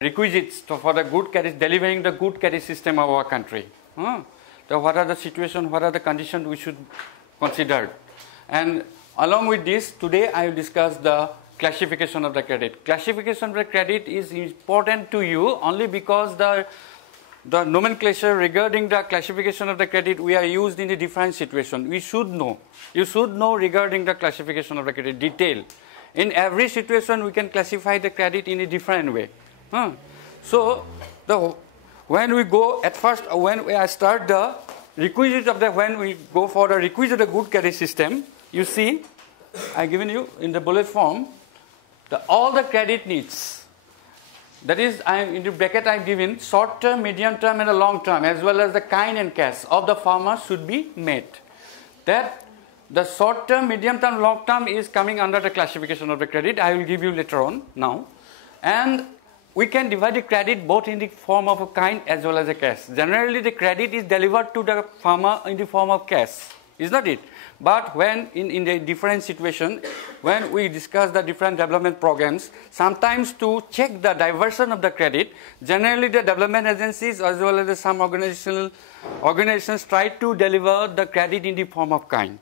requisites for the good credit, delivering the good credit system of our country. So what are the situations, what are the conditions we should consider? And along with this, today I will discuss the classification of the credit. Classification of the credit is important to you only because the nomenclature regarding the classification of the credit we are used in a different situation. We should know. You should know regarding the classification of the credit detail. In every situation, we can classify the credit in a different way. So, when we go at first, when I start the requisite of the, when we go for the requisite of the good credit system, you see, I given you in the bullet form, all the credit needs. That is, in the bracket I am given short term, medium term, and a long term, as well as the kind and cash of the farmer should be met. That the short term, medium term, long term is coming under the classification of the credit. I will give you later on now. And we can divide the credit both in the form of a kind as well as a cash. Generally, the credit is delivered to the farmer in the form of cash, is not it? But when in a different situation, when we discuss the different development programs, sometimes to check the diversion of the credit, generally the development agencies as well as some organizations try to deliver the credit in the form of kind.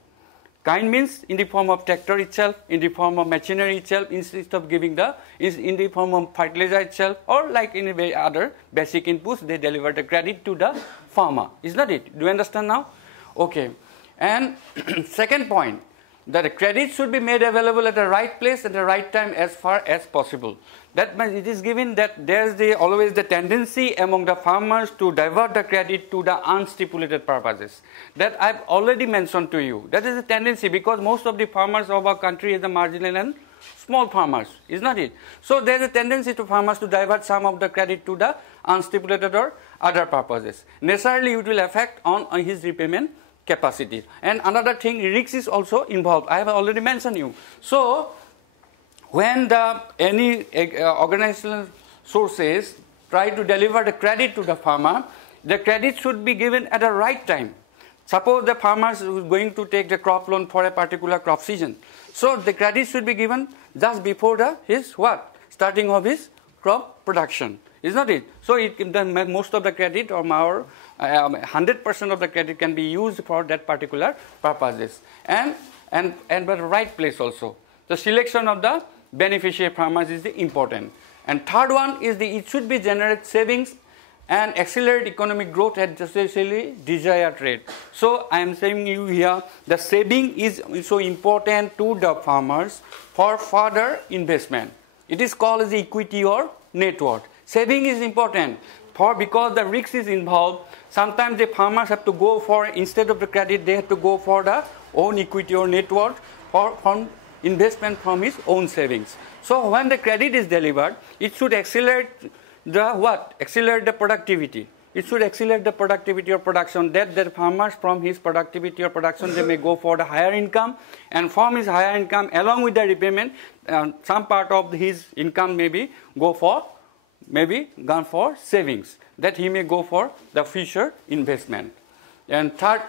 Kind means in the form of tractor itself, in the form of machinery itself, instead of giving is in the form of fertilizer itself, or like in a way other basic inputs, they deliver the credit to the farmer. Is not it? Do you understand now? Okay. And second point, that the credit should be made available at the right place at the right time as far as possible. That means it is given that there is always the tendency among the farmers to divert the credit to the unstipulated purposes. That I have already mentioned to you. That is a tendency because most of the farmers of our country is the marginal and small farmers, is not it? So there is a tendency to farmers to divert some of the credit to the unstipulated or other purposes. Necessarily it will affect on his repayment capacity. And another thing, risk is also involved. I have already mentioned you. So, when any organizational sources try to deliver the credit to the farmer, the credit should be given at the right time. Suppose the farmer is going to take the crop loan for a particular crop season. So, the credit should be given just before his starting of his crop production. Is not it? So, most of the credit or 100% of the credit can be used for that particular purposes. And by the right place also. The selection of the beneficiary farmers is the important. And third one is it should be generate savings and accelerate economic growth at the desired rate. So, I am saying you here, the saving is so important to the farmers for further investment. It is called as equity or net worth. Saving is important because the risk is involved. Sometimes the farmers have to go for, instead of the credit, they have to go for the own equity or net worth from investment from his own savings. So when the credit is delivered, it should accelerate Accelerate the productivity. It should accelerate the productivity or production. That the farmers from his productivity or production, they may go for the higher income, and from his higher income, along with the repayment, some part of his income gone for savings, that he may go for the future investment. And third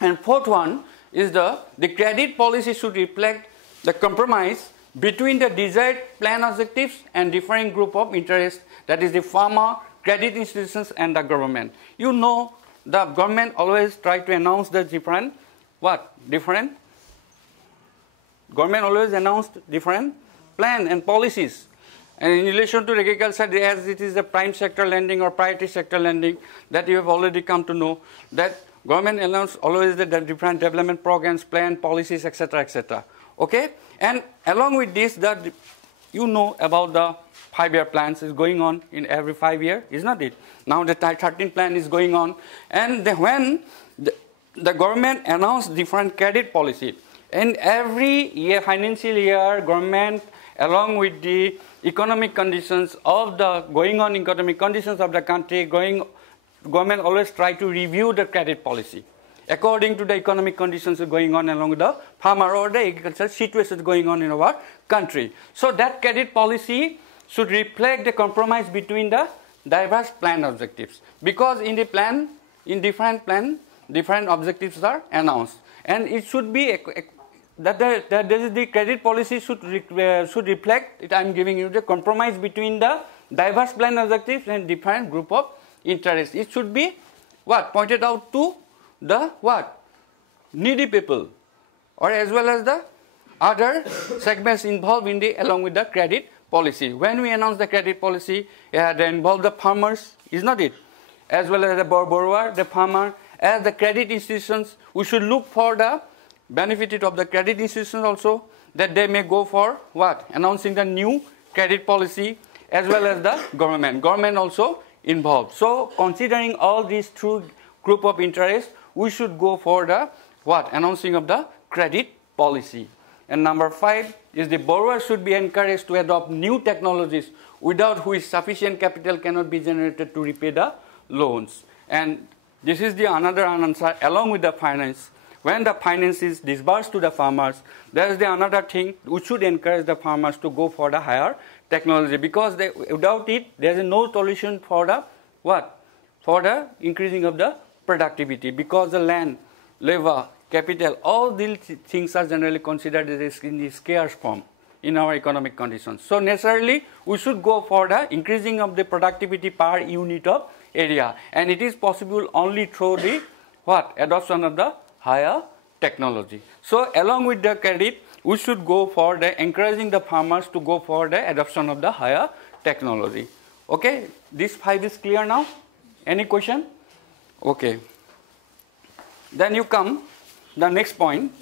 and fourth one is the credit policy should reflect the compromise between the desired plan objectives and differing group of interest, that is the farmer, credit institutions, and the government. You know, the government always try to announce the government always announced different plan and policies. And in relation to agriculture, as it is the prime sector lending or priority sector lending, that you have already come to know, that government announced always the different development programs, plan, policies, etc., etc. Okay? And along with this, you know about the 5-year plans is going on in every 5 years, is not it? Now the 13th plan is going on. And when the government announced different credit policy, in every year, financial year, government, along with the economic conditions of the economic conditions of the country, government always try to review the credit policy according to the economic conditions going on along with the farmer or the agricultural situation going on in our country. So that credit policy should reflect the compromise between the diverse plan objectives, because in the plan, in different objectives are announced, and it should be that the credit policy should reflect it. I am giving you the compromise between the diverse plan objectives and different group of interests. It should be what? Pointed out to the what? Needy people, or as well as the other segments involved in the along with the credit policy. When we announce the credit policy, they involve the farmers, is not it? As well as the borrower, the farmer, as the credit institutions. We should look for the benefit of the credit institutions also, that they may go for what? Announcing the new credit policy, as well as the government. Government also involved. So considering all these two group of interests, we should go for the what? Announcing of the credit policy. And number 5 is the borrower should be encouraged to adopt new technologies without which sufficient capital cannot be generated to repay the loans. And this is the another answer along with the finance. When the finance is disbursed to the farmers, there is the another thing, we should encourage the farmers to go for the higher technology, because without it, there is no solution for the what? For the increasing of the productivity, because the land, labor, capital, all these things are generally considered as in the scarce form in our economic conditions. So necessarily, we should go for the increasing of the productivity per unit of area, and it is possible only through the what? Adoption of the higher technology. So along with the credit, we should go for the encouraging the farmers to go for the adoption of the higher technology. Okay, this 5 is clear now? Any question? Okay. Then you come the next point,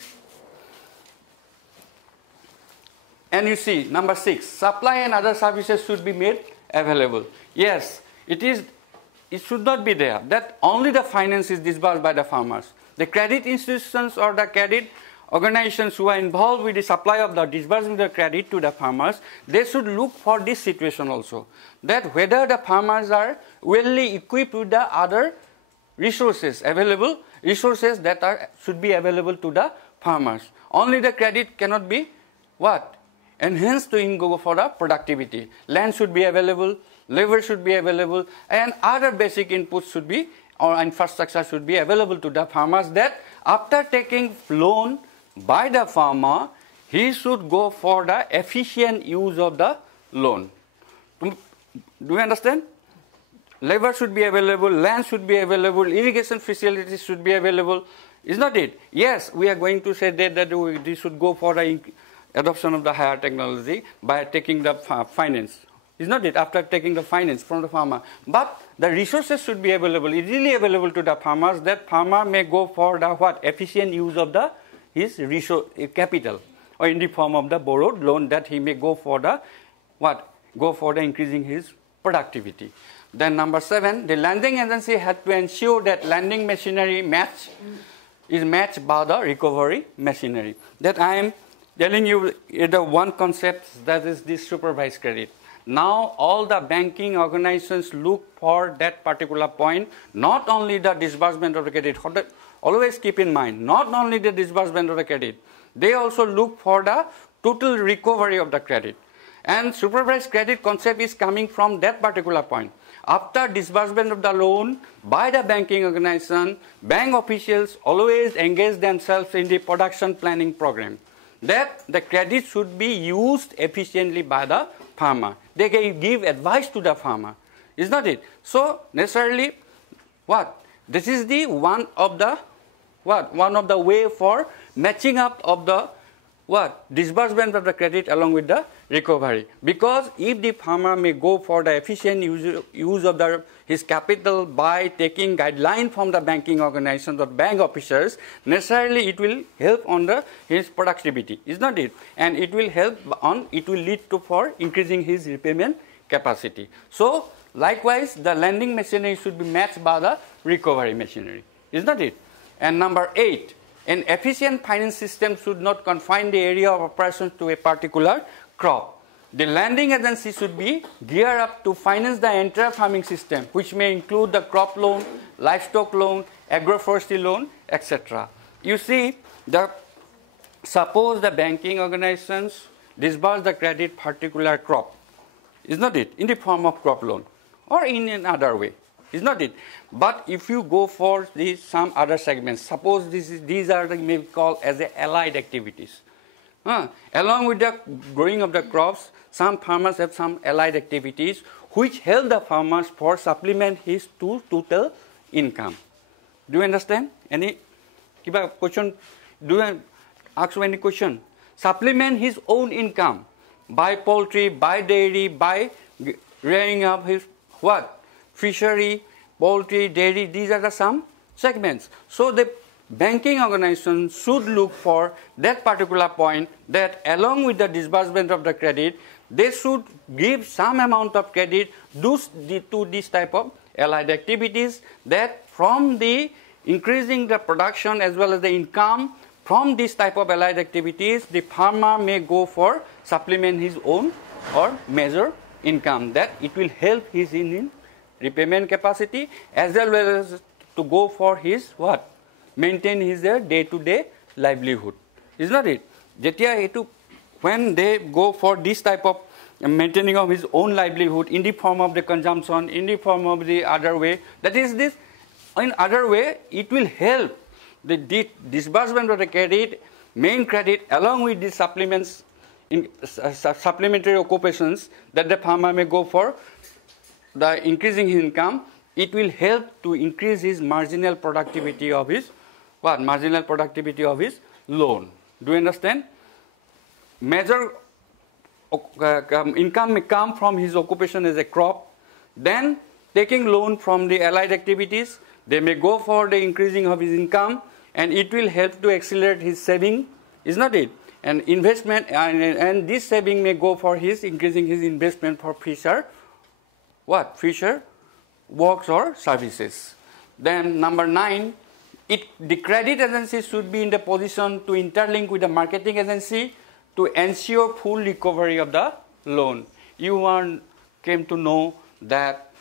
and you see number 6, supply and other services should be made available. Yes, it should not be there that only the finance is disbursed by the farmers. The credit institutions or the credit organizations who are involved with the supply of the disbursing the credit to the farmers, they should look for this situation also, that whether the farmers are well equipped with the other resources available, resources that should be available to the farmers. Only the credit cannot be what? Enhanced to go for the productivity. Land should be available, labor should be available, and other basic inputs should be, or infrastructure should be available to the farmers, that after taking loan by the farmer, he should go for the efficient use of the loan. Do you understand? Labor should be available, land should be available, irrigation facilities should be available. Is not it? Yes, we are going to say that we should go for the adoption of the higher technology by taking the finance. Is not it? After taking the finance from the farmer. But the resources should be available, easily available to the farmers, that farmer may go for the what? Efficient use of his resource, capital, or in the form of the borrowed loan, that he may go for the what? Go for the increasing his productivity. Then number 7, the lending agency had to ensure that lending machinery is matched by the recovery machinery. That I am telling you the one concept, that is this supervised credit. Now all the banking organizations look for that particular point, not only the disbursement of the credit. Always keep in mind, not only the disbursement of the credit, they also look for the total recovery of the credit. And supervised credit concept is coming from that particular point. After disbursement of the loan by the banking organization, bank officials always engage themselves in the production planning program, that the credit should be used efficiently by the farmer. They can give advice to the farmer. Is not it? So necessarily what? This is the one of the what? One of the way for matching up of the what? Disbursement of the credit along with the recovery. Because if the farmer may go for the efficient use of his capital by taking guideline from the banking organizations or bank officers, necessarily it will help on his productivity, is not it? And it will help on, it will lead to for increasing his repayment capacity. So likewise, the lending machinery should be matched by the recovery machinery, is not it? And number 8, an efficient finance system should not confine the area of operations to a particular crop. The lending agency should be geared up to finance the entire farming system, which may include the crop loan, livestock loan, agroforestry loan, etc. You see, suppose the banking organizations disburse the credit particular crop, is not it? In the form of crop loan or in another way. Is not it? But if you go for some other segments, suppose these are may be called as allied activities, Along with the growing of the crops, some farmers have some allied activities which help the farmers for supplement his total income. Do you understand? Any question? Do you ask any question? Supplement his own income by poultry, by dairy, by rearing up his what? Fishery, poultry, dairy. These are the some segments. So the banking organization should look for that particular point, that along with the disbursement of the credit, they should give some amount of credit to this type of allied activities, that from the increasing the production as well as the income from this type of allied activities, the farmer may go for supplement his own or measure income, that it will help his in repayment capacity as well as to go for his what? Maintain his day-to-day livelihood. Is not it? When they go for this type of maintaining of his own livelihood in the form of the consumption, in the form of the other way, that is this, in other way, it will help the disbursement of the credit, main credit, along with the supplements, in supplementary occupations that the farmer may go for the increasing his income. It will help to increase his marginal productivity of his what? Marginal productivity of his loan. Do you understand? Major income may come from his occupation as a crop. Then taking loan from the allied activities, they may go for the increasing of his income, and it will help to accelerate his saving. Is not it? And investment, and this saving may go for his increasing his investment for future what? Future works or services. Then number 9, the credit agency should be in the position to interlink with the marketing agency to ensure full recovery of the loan. You came to know that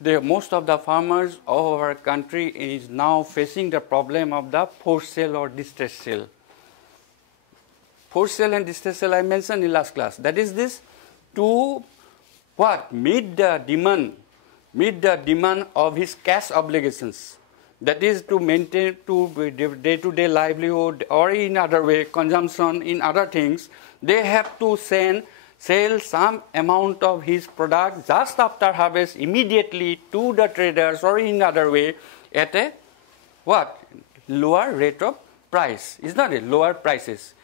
most of the farmers of our country is now facing the problem of the forced sale or distress sale. Forced sale and distress sale I mentioned in last class. That is this to what? Meet the demand of his cash obligations. That is to maintain to day-to-day livelihood, or in other way consumption in other things. They have to sell some amount of his product just after harvest immediately to the traders, or in other way at a what? Lower rate of price. Is not it? Lower prices.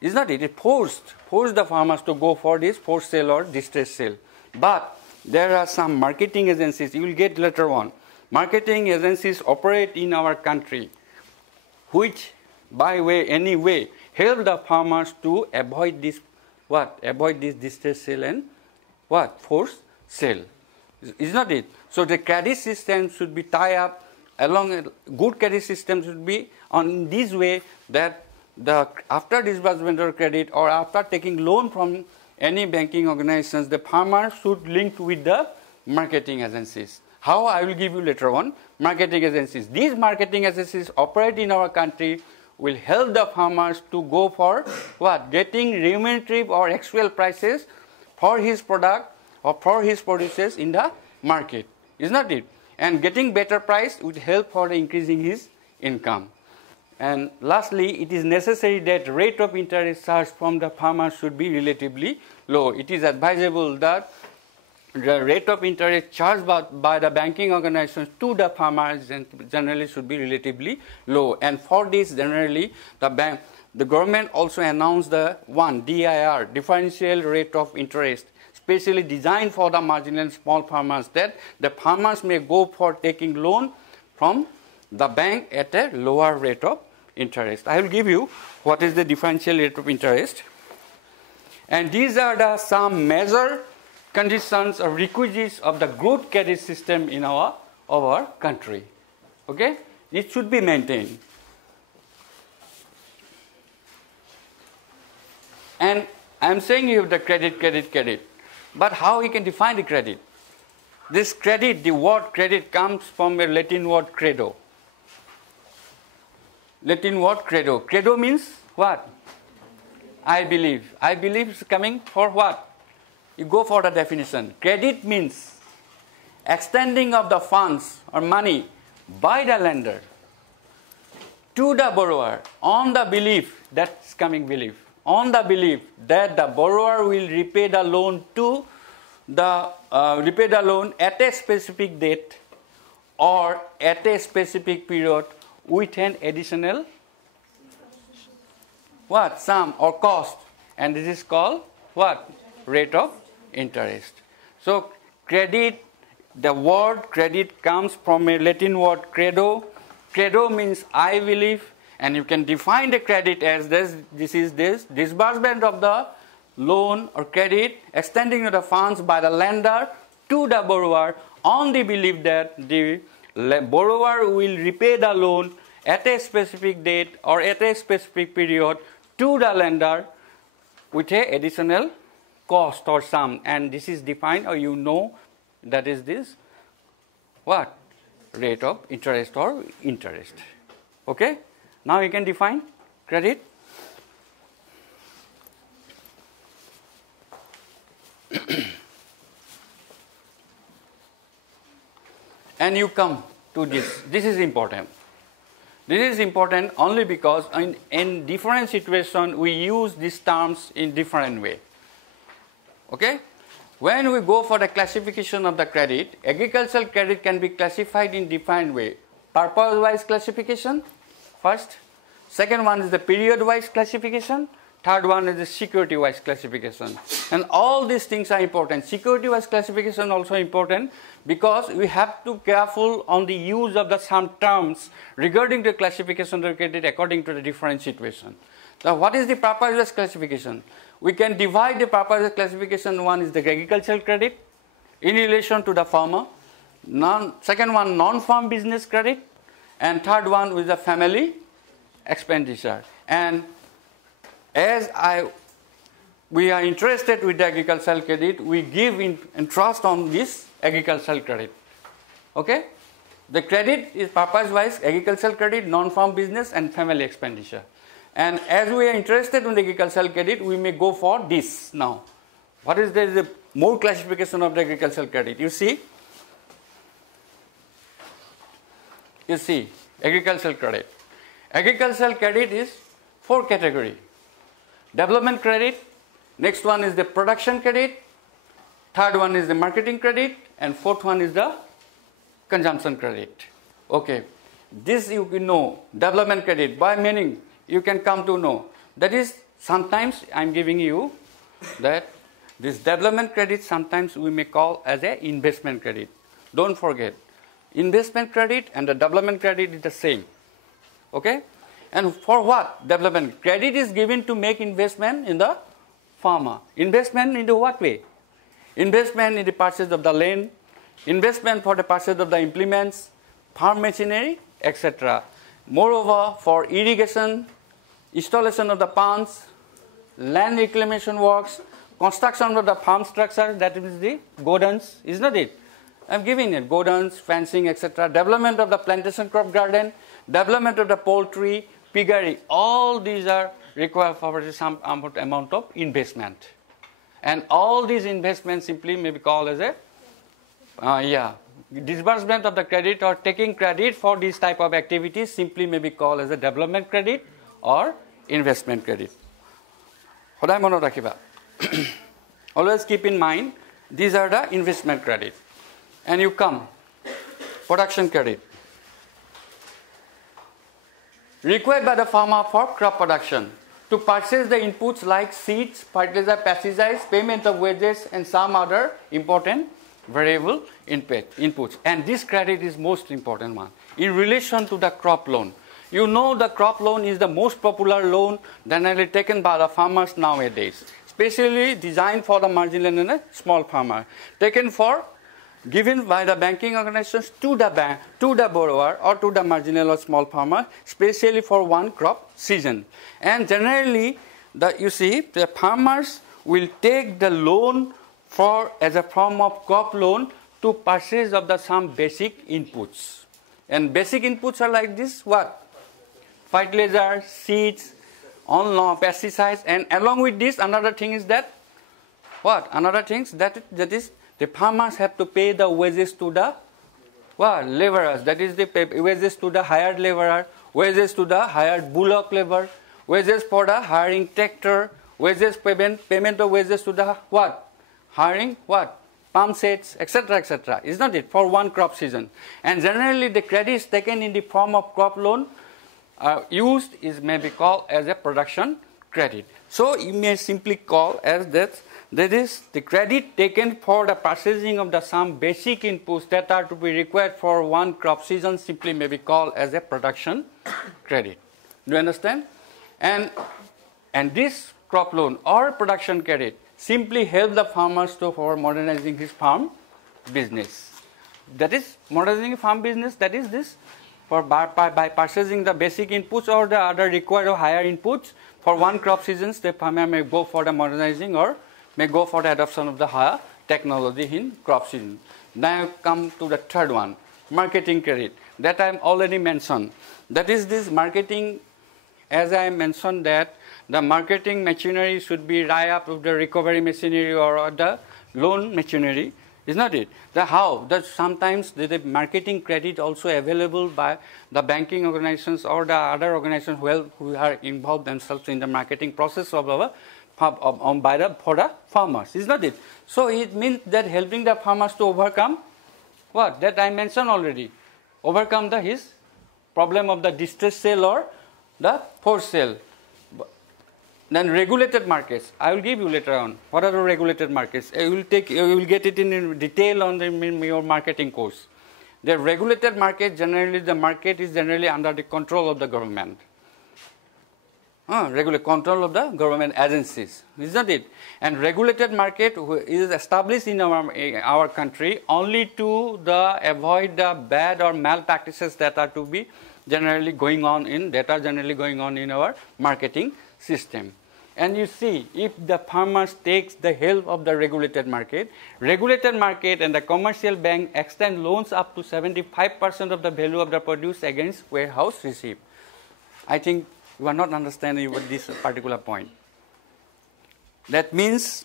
Is not it? It forced the farmers to go for this forced sale or distress sale. But there are some marketing agencies, you will get later on. Marketing agencies operate in our country, which any way help the farmers to avoid this what? Avoid this distress sale and what? Forced sale. Is not it? So the credit system should be tied up along, good credit system should be on this way, that after disbursement of credit or after taking loan from any banking organizations, the farmer should link with the marketing agencies. How? I will give you later on. Marketing agencies. These marketing agencies operate in our country, will help the farmers to go for what? Getting remunerative or actual prices for his product or for his produces in the market. Is not it? And getting better price would help for increasing his income. And lastly, it is necessary that rate of interest charged from the farmer should be relatively low. It is advisable that the rate of interest charged by the banking organizations to the farmers generally should be relatively low. And for this, generally, the government also announced the DIR, differential rate of interest, specially designed for the marginal small farmers, that the farmers may go for taking loan from the bank at a lower rate of interest. I will give you what is the differential rate of interest. And these are some major conditions or requisites of the good credit system in our country. Okay? It should be maintained. And I am saying you have the credit. But how we can define the credit? This credit, the word credit comes from a Latin word credo. Latin word credo. Credo means what? I believe. I believe is coming for what? You go for the definition. Credit means extending of the funds or money by the lender to the borrower on the belief, that's coming belief, on the belief that the borrower will repay the loan at a specific date or at a specific period with an additional what? Sum or cost. And this is called what? Rate of interest. So credit, the word credit comes from a Latin word credo. Credo means I believe, and you can define the credit as this. This is this disbursement of the loan or credit extending to the funds by the lender to the borrower on the belief that the borrower will repay the loan at a specific date or at a specific period to the lender with a additional cost or sum. And this is defined, or you know, that is this what? Rate of interest or interest. Okay? Now you can define credit. And you come to this. This is important. This is important only because in different situations we use these terms in different way. Okay? When we go for the classification of the credit, agricultural credit can be classified in different way. Purpose-wise classification, first. Second one is the period-wise classification. Third one is the security-wise classification. And all these things are important. Security-wise classification also important because we have to be careful on the use of the some terms regarding the classification of credit according to the different situation. Now, what is the purpose-wise classification? We can divide the purpose-wise classification. One is the agricultural credit in relation to the farmer. Second one, non-farm business credit. And third one is the family expenditure. And as we are interested with the agricultural credit, we give interest on this agricultural credit. Okay? The credit is purpose-wise agricultural credit, non-farm business, and family expenditure. And as we are interested in the agricultural credit, we may go for this now. What is the more classification of the agricultural credit? You see, agricultural credit. Agricultural credit is 4 categories. Development credit, next one is the production credit, third one is the marketing credit, and fourth one is the consumption credit. Okay, this you can know, development credit, by meaning you can come to know. That is, sometimes I am giving you that this development credit sometimes we may call as a investment credit. Don't forget, investment credit and the development credit is the same. Okay? And for what? Development credit is given to make investment in the farmer. Investment into what way? Investment in the purchase of the land, investment for the purchase of the implements, farm machinery, etc. Moreover, for irrigation, installation of the pumps, land reclamation works, construction of the farm structure, that is the godowns, is not it? I am giving it, godowns, fencing, etc. Development of the plantation crop garden, development of the poultry, piggery, all these are required for some amount of investment. And all these investments simply may be called as a disbursement of the credit or taking credit for this type of activities simply may be called as a development credit or investment credit. Always keep in mind, these are the investment credit. And you come, production credit. Required by the farmer for crop production to purchase the inputs like seeds, fertilizer, pesticides, payment of wages, and some other important variable inputs. And this credit is most important one. In relation to the crop loan, you know the crop loan is the most popular loan generally taken by the farmers nowadays, specially designed for the marginal and small farmer, given by the banking organizations to the bank, to the borrower or to the marginal or small farmer, especially for one crop season. And generally, the farmers will take the loan as a form of crop loan to purchase of some basic inputs. And basic inputs are like this, what? Fertilizer, seeds, pesticides, and along with this, another thing is that, what? Another thing that is, the farmers have to pay the wages to the laborers. That is the wages to the hired laborer, wages to the hired bullock labor, wages for the hiring tractor, wages payment of wages to the what? Hiring what? Pump sets, etc., isn't it? For one crop season. And generally the credits taken in the form of crop loan used may be called as a production credit. So you may simply call as that is the credit taken for the purchasing of some basic inputs that are to be required for one crop season simply may be called as a production credit. Do you understand? And this crop loan or production credit simply help the farmers for modernizing his farm business. That is modernizing farm business, that is this for by purchasing the basic inputs or the other required or higher inputs for one crop seasons, the farmer may go for the modernizing or may go for the adoption of the higher technology in crop season. Now come to the third one, marketing credit, that I already mentioned. That is this marketing, as I mentioned that the marketing machinery should be right up with the recovery machinery or the loan machinery, is not it? That sometimes the marketing credit also available by the banking organizations or the other organizations who are involved themselves in the marketing process of our for the farmers, is not it? So it means that helping the farmers to overcome what? That I mentioned already. Overcome his problem of the distressed sale or the forced sale. Then regulated markets, I will give you later on. What are the regulated markets? You will get it in detail on your marketing course. The regulated market, generally the market is generally under the control of the government. Regular control of the government agencies, isn't it? And regulated market is established in our country only to avoid the bad or malpractices that are to be generally going on in our marketing system. And you see, if the farmers takes the help of the regulated market and the commercial bank extend loans up to 75% of the value of the produce against warehouse receipt. I think you are not understanding this particular point. That means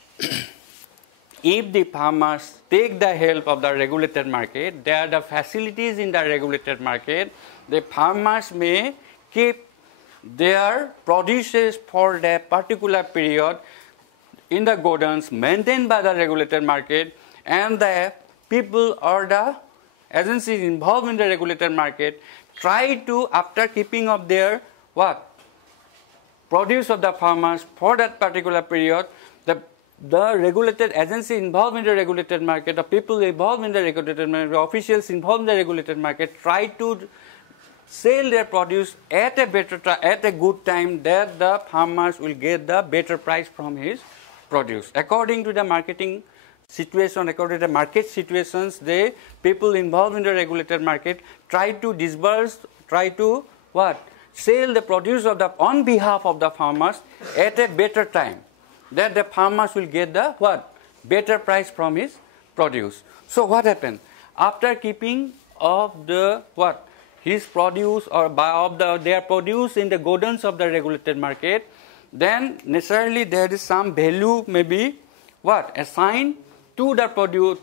if the farmers take the help of the regulated market, there are the facilities in the regulated market, the farmers may keep their produces for that particular period in the godowns maintained by the regulated market, and the people or the agencies involved in the regulated market try to, after keeping of their produce of the farmers for that particular period, the regulated agency involved in the regulated market, the people involved in the regulated market, the officials involved in the regulated market try to sell their produce at a good time that the farmers will get the better price from his produce. According to the marketing situation, according to the market situations, the people involved in the regulated market try to sell the produce on behalf of the farmers at a better time, that the farmers will get the better price from his produce. So what happened? After keeping of the his produce or their produce in the godowns of the regulated market, then necessarily there is some value may be assigned to the produce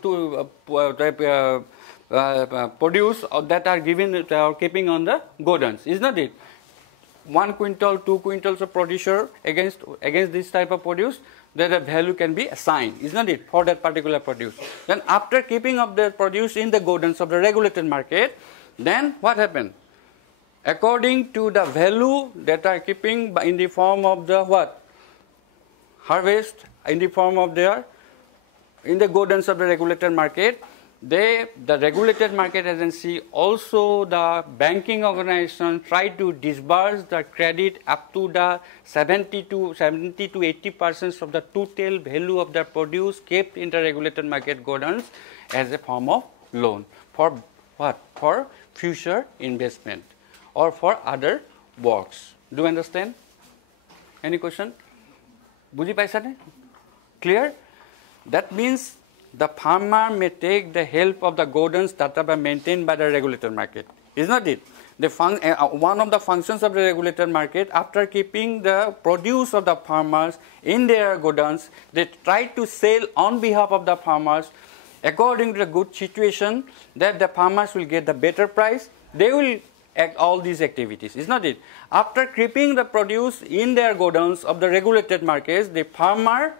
produce that are given or keeping on the godowns, is not it? 1 quintal, 2 quintals of producer against this type of produce, that a value can be assigned, isn't it, for that particular produce. Then after keeping of the produce in the godowns of the regulated market, then what happened? According to the value that are keeping in the form of the harvest, in the form of in the godowns of the regulated market, the regulated market agency, also the banking organization, try to disburse the credit up to the 70 to 80% of the total value of the produce kept in the regulated market godowns as a form of loan for for future investment or for other works. Do you understand? Any question? Buji paisa ne? Clear? That means the farmer may take the help of the godowns that are maintained by the regulated market. Is not it? One of the functions of the regulated market, after keeping the produce of the farmers in their godowns, they try to sell on behalf of the farmers according to the good situation, that the farmers will get the better price. They will all these activities, is not it? After keeping the produce in their godowns of the regulated markets, the farmer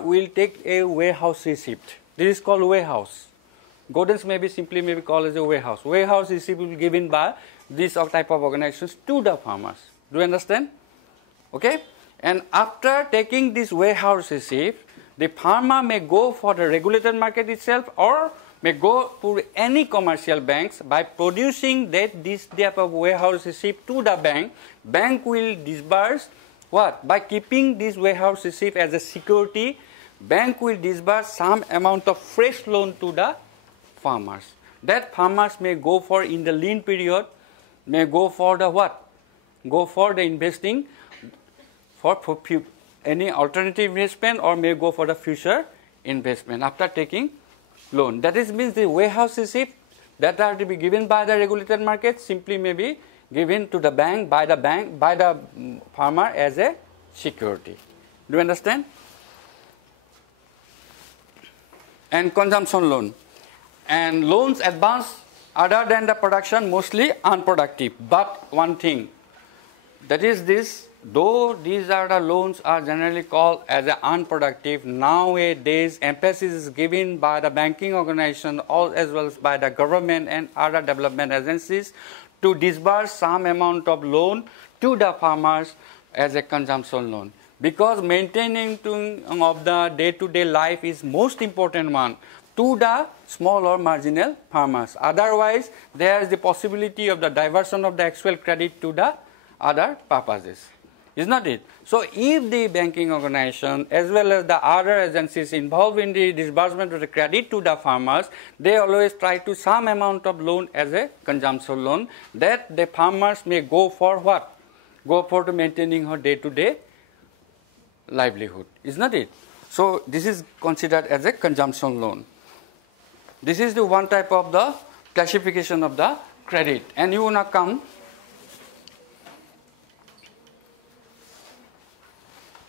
will take a warehouse receipt. This is called warehouse. Godowns may be called as a warehouse. Warehouse receipt will be given by this type of organizations to the farmers. Do you understand? Okay? And after taking this warehouse receipt, the farmer may go for the regulated market itself or may go to any commercial banks. By producing this type of warehouse receipt to the bank, bank will disburse what? By keeping this warehouse receipt as a security, bank will disburse some amount of fresh loan to the farmers. That farmers may go for in the lean period, may go for the what? Go for the investing for any alternative investment or may go for the future investment after taking loan. That is means the warehouse receipt that are to be given by the regulated market simply may be given to the bank by the farmer as a security. Do you understand? And consumption loan. And loans advanced other than the production mostly unproductive. But one thing, that is this, though these are the loans are generally called as unproductive, nowadays emphasis is given by the banking organization as well as by the government and other development agencies to disburse some amount of loan to the farmers as a consumption loan. Because maintaining of the day-to-day life is most important one to the small or marginal farmers. Otherwise, there is the possibility of the diversion of the actual credit to the other purposes. Is not it? So, if the banking organization as well as the other agencies involved in the disbursement of the credit to the farmers, they always try to some amount of loan as a consumption loan that the farmers may go for what? Go for to maintaining her day-to-day livelihood. Is not it? So, this is considered as a consumption loan. This is the one type of the classification of the credit. And you want to come.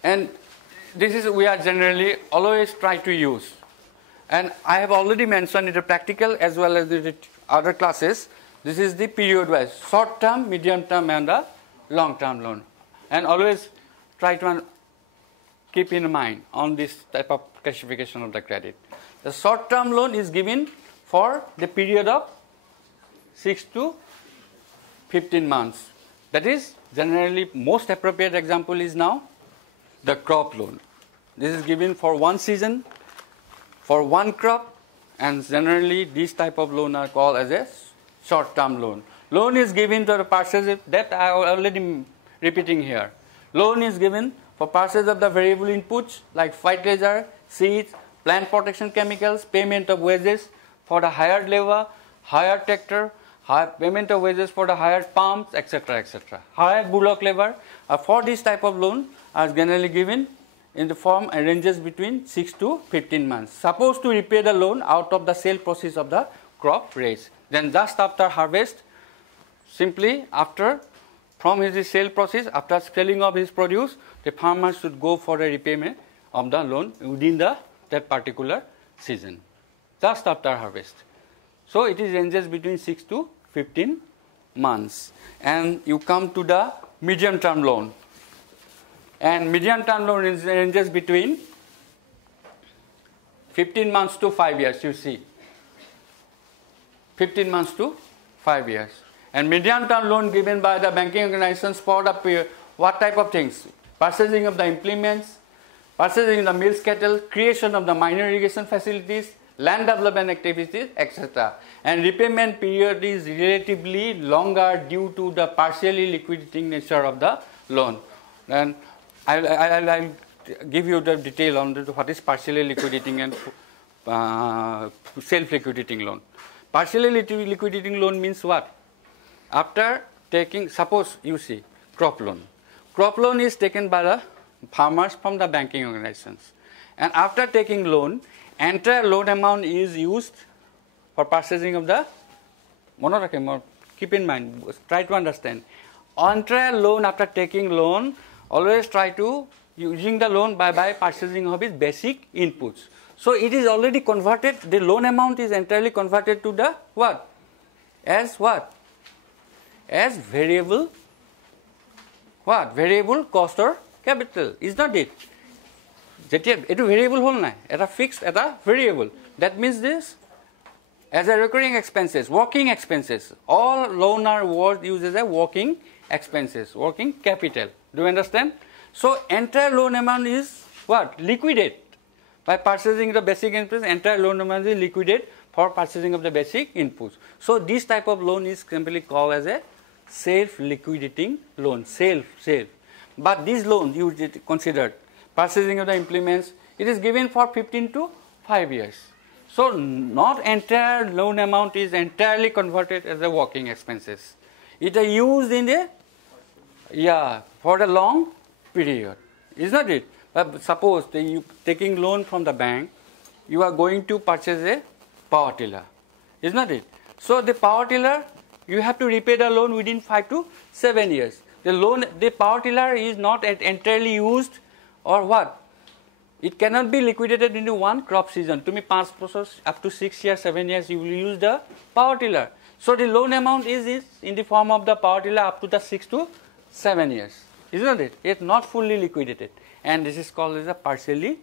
And this is we are generally always try to use. And I have already mentioned in the practical as well as the other classes. This is the period wise, short term, medium term and the long term loan. And always try to keep in mind on this type of classification of the credit. The short term loan is given for the period of 6 to 15 months. That is generally most appropriate example is now the crop loan. This is given for one season, for one crop, and generally these type of loan are called as a short-term loan. Loan is given to the purchase that I am already repeating here. Loan is given for purchase of the variable inputs like fertilizer, seeds, plant protection chemicals, payment of wages for the hired labor, hired tractor, payment of wages for the hired pumps, etc., etc. Hired bullock labor. For this type of loan are generally given in the form ranges between 6 to 15 months. Supposed to repay the loan out of the sale proceeds of the crop raised. Then just after harvest, simply after from his sale proceeds, after selling of his produce, the farmer should go for a repayment of the loan within that particular season, just after harvest. So it is ranges between 6 to 15 months. And you come to the medium term loan. And medium term loan ranges between 15 months to 5 years, you see. 15 months to 5 years. And medium term loan given by the banking organizations for the what type of things? Purchasing of the implements, purchasing the mills cattle, creation of the minor irrigation facilities, land development activities, etc. And repayment period is relatively longer due to the partially liquidating nature of the loan. And I'll give you the detail on what is partially liquidating and self-liquidating loan. Partially liquidating loan means what? After taking, suppose you see, crop loan. Crop loan is taken by the farmers from the banking organizations. And after taking loan, entire loan amount is used for purchasing of the, keep in mind, try to understand. Entire loan after taking loan, always try to using the loan by purchasing of his basic inputs. So it is already converted, the loan amount is entirely converted to the what? as what? As variable, what? Variable cost or capital, is not it? It is variable whole na. It is fixed, it is variable. That means this, as a recurring expenses, working expenses. All loan are used as a working expenses, working capital. Do you understand? So entire loan amount is what? Liquidate. By purchasing the basic inputs, entire loan amount is liquidate for purchasing of the basic inputs. So this type of loan is simply called as a self-liquidating loan. Self. But this loan you considered purchasing of the implements, it is given for 15 to 5 years. So not entire loan amount is entirely converted as a working expenses. It is used in the for a long period, is not it? But suppose you taking loan from the bank, you are going to purchase a power tiller, is not it? So the power tiller, you have to repay the loan within 5 to 7 years. The power tiller is not entirely used, or what? It cannot be liquidated into one crop season. To me, 5 process up to 6 years, 7 years, you will use the power tiller. So the loan amount is in the form of the power tiller up to the 6 to 7 years, isn't it? It's not fully liquidated, and this is called as a partially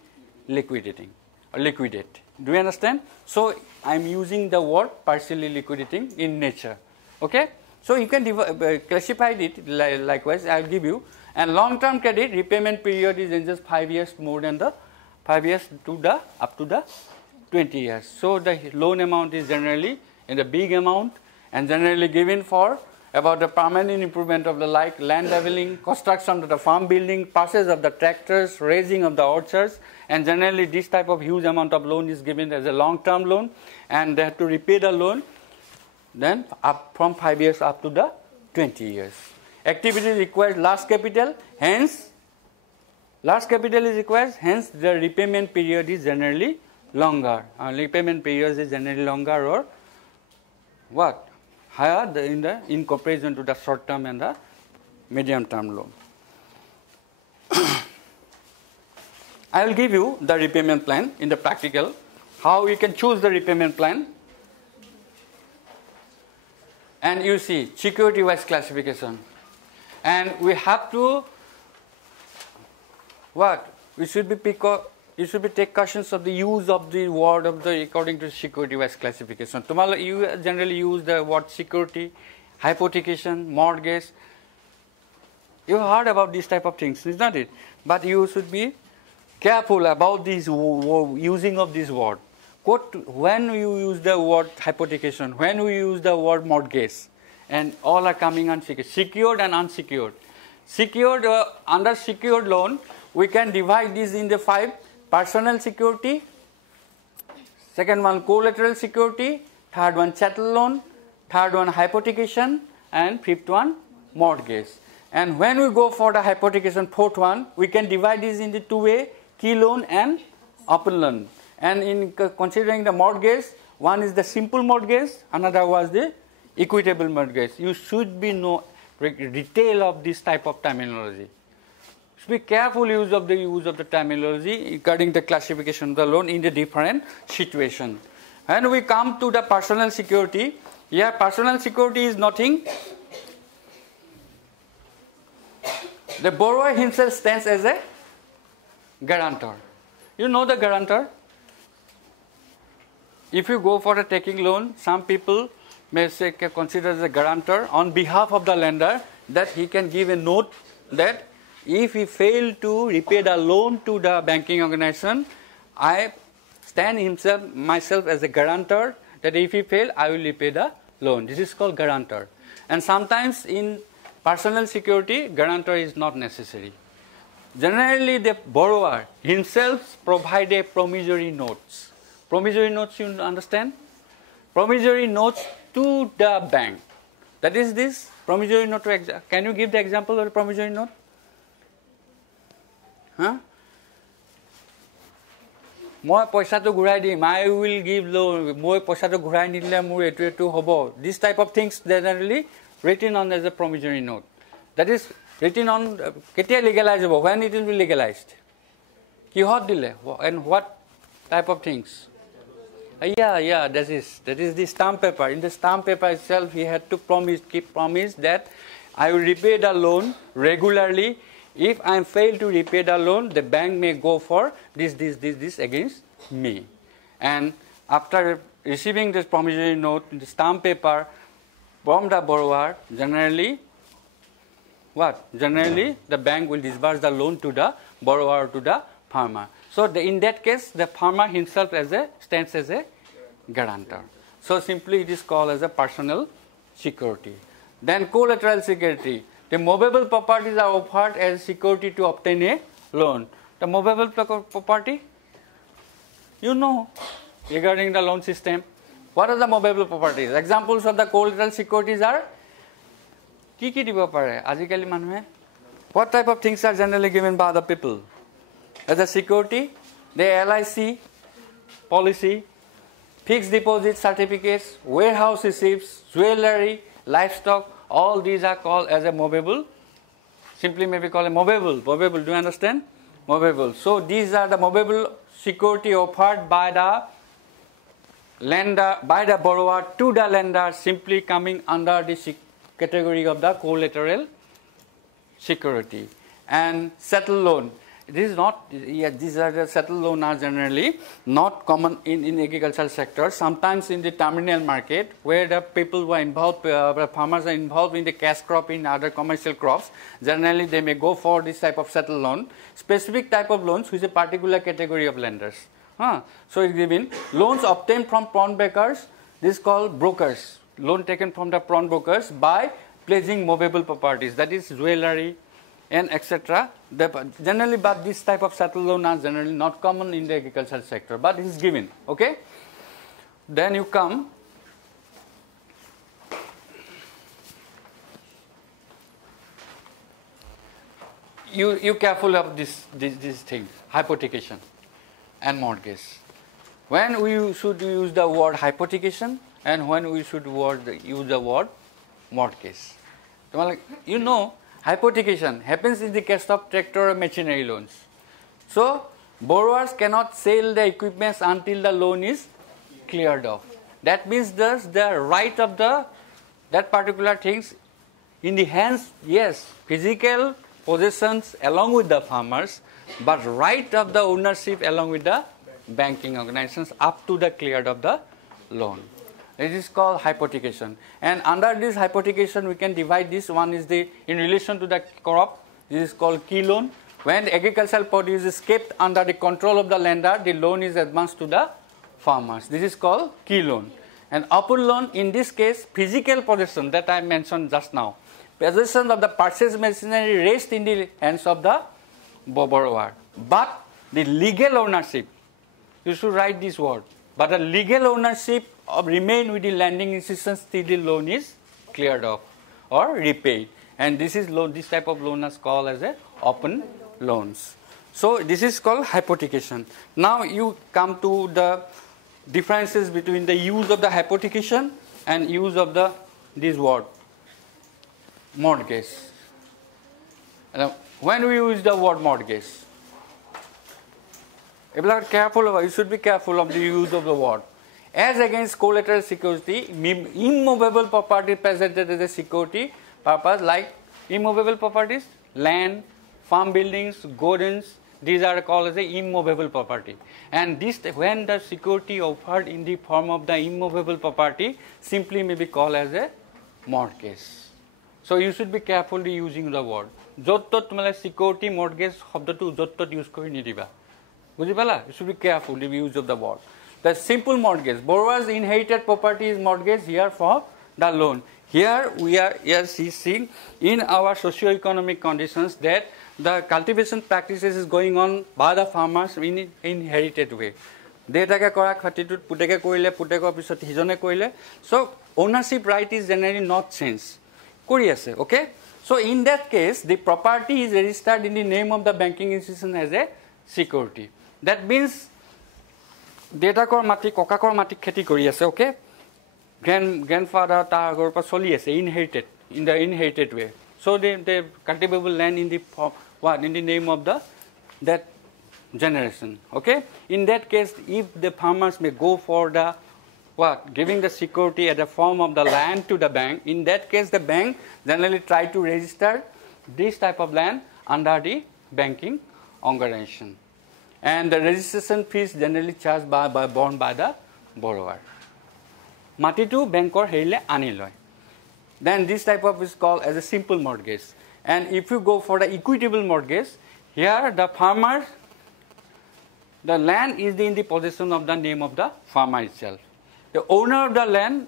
liquidating or liquidate. Do you understand? So I'm using the word partially liquidating in nature. Okay? So you can classify it likewise. I'll give you. And long-term credit repayment period is in just 5 years, more than the 5 years to the up to the 20 years. So the loan amount is generally in the big amount and generally given for about the permanent improvement of the like land leveling, construction of the farm building, purchase of the tractors, raising of the orchards, and generally this type of huge amount of loan is given as a long-term loan, and they have to repay the loan then up from 5 years up to the 20 years. Activity requires large capital, hence large capital is required, hence the repayment period is generally longer. Repayment period is generally longer, or what? Higher in comparison to the short term and the medium term loan. I will give you the repayment plan in the practical, how you can choose the repayment plan. And you see security wise classification. And we have to what? You should be take cautions of the use of the word of the according to security wise classification. Tomorrow you generally use the word security, hypothecation, mortgage. You heard about these type of things, is not it? But you should be careful about this using of this word. When you use the word hypothecation, when we use the word mortgage, and all are coming on secured and unsecured. Secured, under secured loan, we can divide this into 5: personal security, second one collateral security, third one chattel loan, third one hypothecation, and fifth one mortgage. And when we go for the hypothecation, fourth one, we can divide this into 2A, key loan and open loan. And in considering the mortgage, one is the simple mortgage, another was the equitable mortgage. You should be know detail of this type of terminology. Should be careful use of the terminology regarding the classification of the loan in the different situation. When we come to the personal security, here personal security is nothing. The borrower himself stands as a guarantor. You know the guarantor? If you go for a taking loan, some people may say consider as a guarantor on behalf of the lender, that he can give a note that if he failed to repay the loan to the banking organization, I stand myself as a guarantor that if he fail, I will repay the loan. This is called guarantor. And sometimes in personal security, guarantor is not necessary. Generally, the borrower himself provide a promissory notes. Promissory notes, you understand? Promissory notes to the bank. That is this promissory note. Can you give the example of a promissory note? Huh? মই পইচাটো ঘূৰাই দিম, I will give loan, মই পইচাটো ঘূৰাই নিদিলে মোৰ এটো হ'ব. This type of things generally written on as a promissory note. That is written on, কেতিয়া legalized হ'ব? When it will be legalized? কিহত দিলে? And what type of things? Yeah, that is the stamp paper. In the stamp paper itself, he had to keep promise that I will repay the loan regularly. If I fail to repay the loan, the bank may go for this against me. And after receiving this promissory note, the stamp paper from the borrower, generally, the bank will disburse the loan to the borrower, to the farmer. So in that case, the farmer himself stands as a guarantor. So simply it is called as a personal security. Then collateral security. The movable properties are offered as security to obtain a loan. The movable property, regarding the loan system. What are the movable properties? Examples of the collateral securities are what type of things are generally given by the people? As a security, the LIC policy, fixed deposit certificates, warehouse receipts, jewelry, livestock, all these are called as a movable. Simply maybe call it movable. Movable, do you understand? Movable. So these are the movable security offered by the lender, by the borrower to the lender, simply coming under the category of the collateral security. And settled loan. This is not, these are the settled loan are generally not common in agricultural sector. Sometimes in the terminal market, where the people were involved, the farmers are involved in the cash crop, in other commercial crops, generally they may go for this type of settled loan. Specific type of loans which is a particular category of lenders. So it's given loans obtained from pawnbrokers. This is called brokers. Loan taken from the pawnbrokers by pledging movable properties, that is jewelry and etc. Generally, but this type of settled loan are generally not common in the agricultural sector, but it is given. Okay. Then you come. You careful of this thing, hypothecation and mortgage. When we should use the word hypothecation and when we should use the word mortgage. Hypothecation happens in the case of tractor or machinery loans. So borrowers cannot sell the equipment until the loan is cleared off. That means the right of that particular things in the hands, yes, physical possessions along with the farmers, but right of the ownership along with the banking organizations up to the cleared of the loan. It is called hypothecation. And under this hypothecation, we can divide this. One is in relation to the crop. This is called key loan. When the agricultural produce is kept under the control of the lender, the loan is advanced to the farmers. This is called key loan. And open loan, in this case, physical possession that I mentioned just now. Possession of the purchased machinery rests in the hands of the borrower. But the legal ownership, you should write this word. But the legal ownership remain with the lending institutions till the loan is cleared off or repaid. And this type of loan is called as a open loans. So this is called hypothecation. Now you come to the differences between the use of the hypothecation and use of this word mortgage. When we use the word mortgage, you should be careful of the use of the word. As against collateral security, immovable property presented as a security purpose, like immovable properties, land, farm buildings, gardens, these are called as a immovable property. And this, when the security offered in the form of the immovable property, simply may be called as a mortgage. So you should be carefully using the word. Jot security mortgage শব্দটো jot use কৰি নিদিবা. বুজি পালা? You should be careful in the use of the word. The simple mortgage, borrower's inherited property is mortgage here for the loan. Here we are seeing in our socio-economic conditions that the cultivation practices is going on by the farmers in inherited way. So ownership right is generally not changed. Okay? So in that case, the property is registered in the name of the banking institution as a security. That means দেউতাকৰ মাটি ককাকৰ মাটি খেতি কৰি আছে ওকে grandfather তাৰ আগৰ পৰা চলি আছে in the inherited way. So the cultivable land in the name of that generation. Okay? In that case, if the farmers may go for the giving the security at the form of the land to the bank, in that case the bank generally try to register this type of land under the banking organization. And the registration fees generally charged borne by the borrower. Matitu bankor herile ani loy. Then this type of is called as a simple mortgage. And if you go for the equitable mortgage, here the farmer, the land is in the possession of the name of the farmer itself. The owner of the land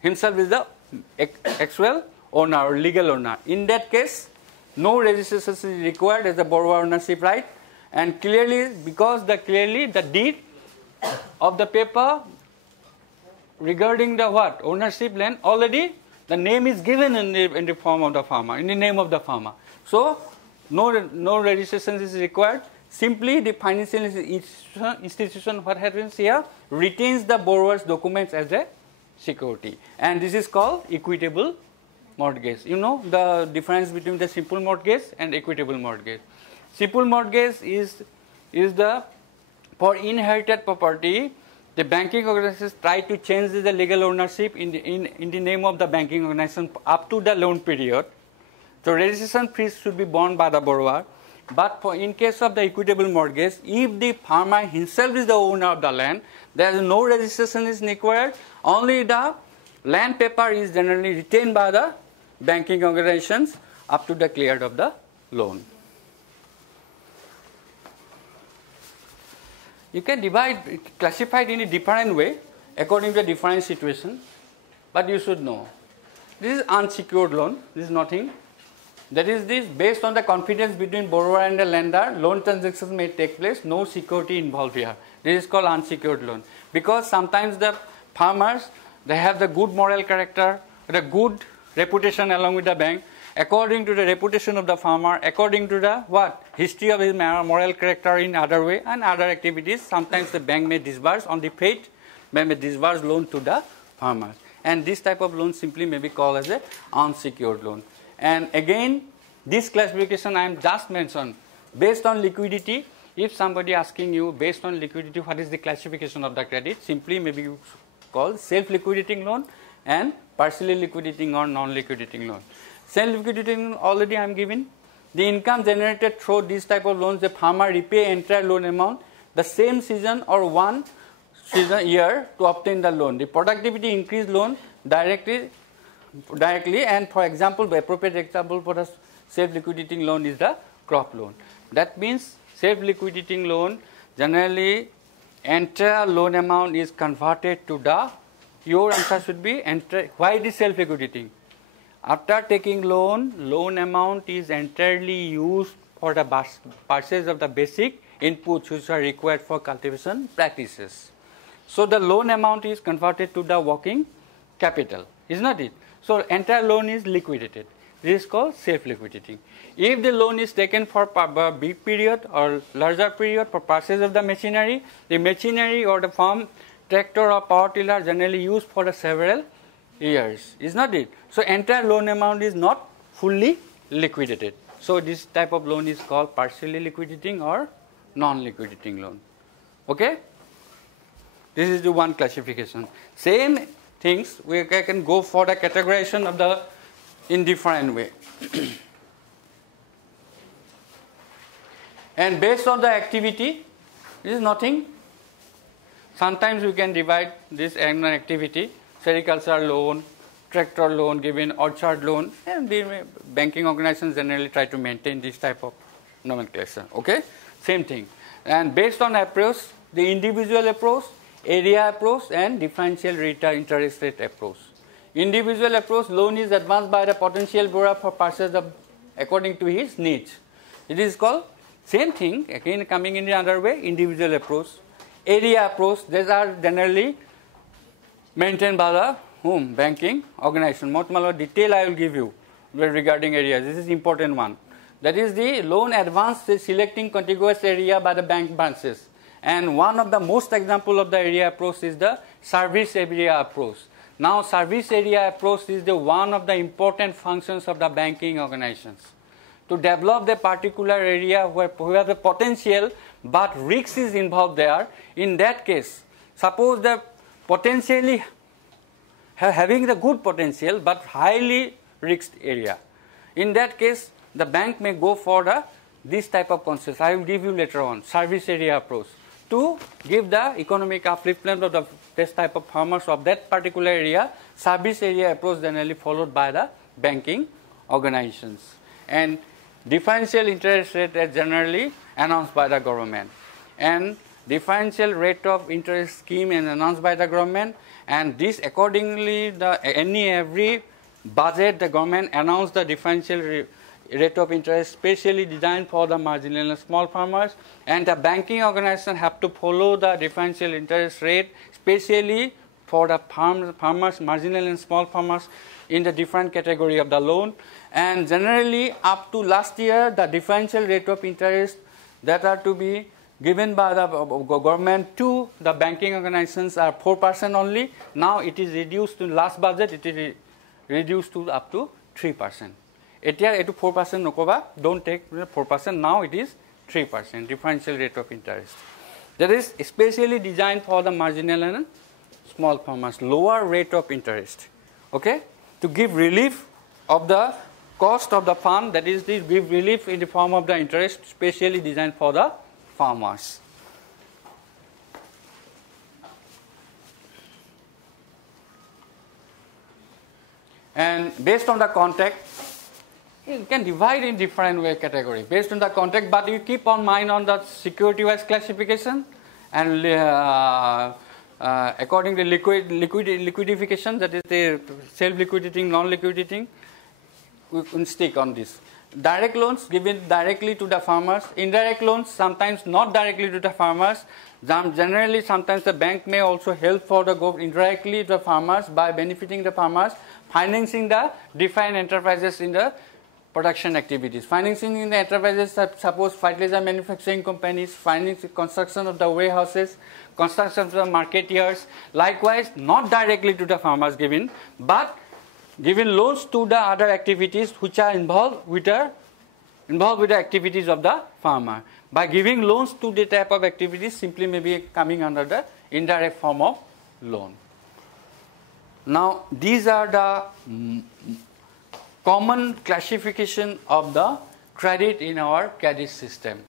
himself is the actual owner or legal owner. In that case, no registration is required as a borrower ownership right. And clearly, because clearly the deed of the paper regarding the ownership land, already the name is given in the form of the farmer, in the name of the farmer. So no registration is required. Simply the financial institution, what happens here, retains the borrower's documents as a security. And this is called equitable mortgage. You know the difference between the simple mortgage and equitable mortgage. Simple mortgage is the for inherited property. The banking organizations try to change the legal ownership in the name of the banking organization up to the loan period. So registration fees should be borne by the borrower. But in case of the equitable mortgage, if the farmer himself is the owner of the land, there is no registration is required. Only the land paper is generally retained by the banking organizations up to the cleared of the loan. You can classify it in a different way according to the different situation, but you should know. This is unsecured loan. This is nothing. That is this based on the confidence between borrower and the lender, loan transactions may take place, no security involved here. This is called unsecured loan. Because sometimes the farmers, they have the good moral character, the good reputation along with the bank. According to the reputation of the farmer, according to the history of his moral character in other way and other activities, sometimes the bank may disburse on the faith, may disburse loan to the farmers. And this type of loan simply may be called as a unsecured loan. And again, this classification I am just mentioned based on liquidity. If somebody asking you based on liquidity, what is the classification of the credit? Simply maybe you call self-liquidating loan and partially liquidating or non-liquidating loan. Self-liquidating loan already I am giving. The income generated through this type of loans, the farmer repay entire loan amount the same season or one season year to obtain the loan. The productivity increase loan directly, and for example, the appropriate example for the self-liquidating loan is the crop loan. That means self-liquidating loan generally entire loan amount is converted to the, your answer should be why it is self-liquidating. After taking loan amount is entirely used for the purchase of the basic inputs which are required for cultivation practices. So the loan amount is converted to the working capital, is not it? So entire loan is liquidated. This is called self-liquidating. If the loan is taken for a big period or larger period for purchase of the machinery or the farm tractor or power tiller generally used for the several years, is not it? So entire loan amount is not fully liquidated. So this type of loan is called partially liquidating or non-liquidating loan. Okay? This is the one classification. Same things we can go for the categorization of the in different way. And based on the activity, this is nothing. Sometimes we can divide this activity, sericulture loan, tractor loan, given orchard loan, and the banking organizations generally try to maintain this type of nomenclature. Okay? Same thing. And based on approach, the individual approach, area approach, and differential rate interest rate approach. Individual approach, loan is advanced by the potential borrower for purchase of according to his needs. It is called same thing, again coming in the other way, individual approach. Area approach, these are generally maintained by the banking organization. More detail I will give you regarding areas. This is important one. That is the loan advance selecting contiguous area by the bank branches. And one of the most example of the area approach is the service area approach. Now service area approach is the one of the important functions of the banking organizations. to develop the particular area where the potential but risk is involved there. In that case, suppose the potentially having the good potential but highly risked area. In that case, the bank may go for this type of concept. I will give you later on service area approach to give the economic upliftment of this type of farmers of that particular area. Service area approach generally followed by the banking organizations, and differential interest rate is generally announced by the government, and differential rate of interest scheme is announced by the government, and this accordingly every budget the government announce the differential rate of interest specially designed for the marginal and small farmers, and the banking organization have to follow the differential interest rate specially for the farmers, marginal and small farmers in the different category of the loan. And generally up to last year, the differential rate of interest that are to be given by the government to the banking organizations are 4% only. Now it is reduced to last budget, it is reduced to up to 3%. Etia etu 4% nokoba, don't take 4%, now it is 3% differential rate of interest. That is especially designed for the marginal and small farmers, lower rate of interest, okay, to give relief of the cost of the farm, that is this give relief in the form of the interest specially designed for the farmers. And based on the context, you can divide in different way category based on the context, but you keep on mind on the security wise classification and according to liquidification, that is the self-liquidating, non-liquidating, we can stick on this. Direct loans given directly to the farmers, indirect loans sometimes not directly to the farmers. Generally, sometimes the bank may also help for the indirectly to the farmers by benefiting the farmers, financing the defined enterprises in the production activities. Financing in the enterprises, suppose fertilizer manufacturing companies, financing construction of the warehouses, construction of the market yards. Likewise, not directly to the farmers given, but given loans to the other activities which are involved with the activities of the farmer. By giving loans to the type of activities, simply may be coming under the indirect form of loan. Now, these are the common classification of the credit in our credit system.